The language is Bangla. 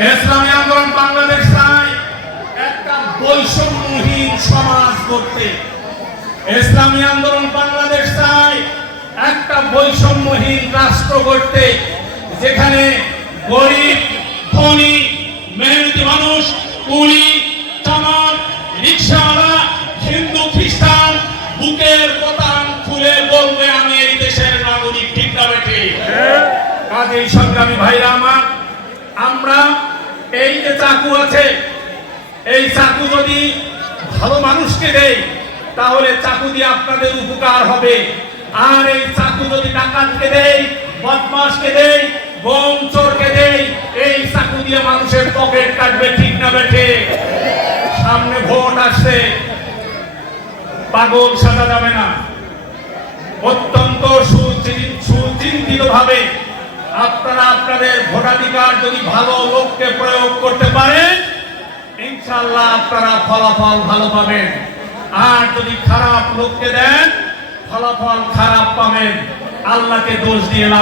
ইসলামী আন্দোলন বাংলাদেশ চায় একটা বৈষম্যহীন সমাজ করতে ইসলামী আন্দোলন বাংলাদেশ চায় একটা বৈষম্যহীন রাষ্ট্র করতে যেখানে গরিব ধনী মেহনতি মানুষ কুলি চামার রিক্সাওয়ালা হিন্দু খ্রিস্টান বুকের বোতাম খুলে বলবে আমি এই দেশের নাগরিক ঠিক না বেঠে। কাজেই সংগ্রামী ভাইরা আমরা এই যে চাকু আছে। এই চাকু যদি ভালো মানুষকে দেই তাহলে চাকু দিয়ে আপনাদের উপকার হবে। আর এই চাকু যদি ডাকাতকে দেই বদমাসকে বোম চোরকে দেই এই চাকু দিয়ে মানুষের পকেট কাটবে, ঠিক না বেঠে সামনে ভোট আসছে। পাগল সাজা যাবে না। অত্যন্ত সুচিন্তিত ভাবে আপনারা আপনাদের ভোটাধিকার যদি ভালো লোককে প্রয়োগ করতে পারে ইনশাল্লাহ আপনারা ফলাফল ভালো পাবেন। আর যদি খারাপ লোককে দেন, ফলাফল খারাপ পাবেন। আল্লাহকে দোষ দিয়ে লাভ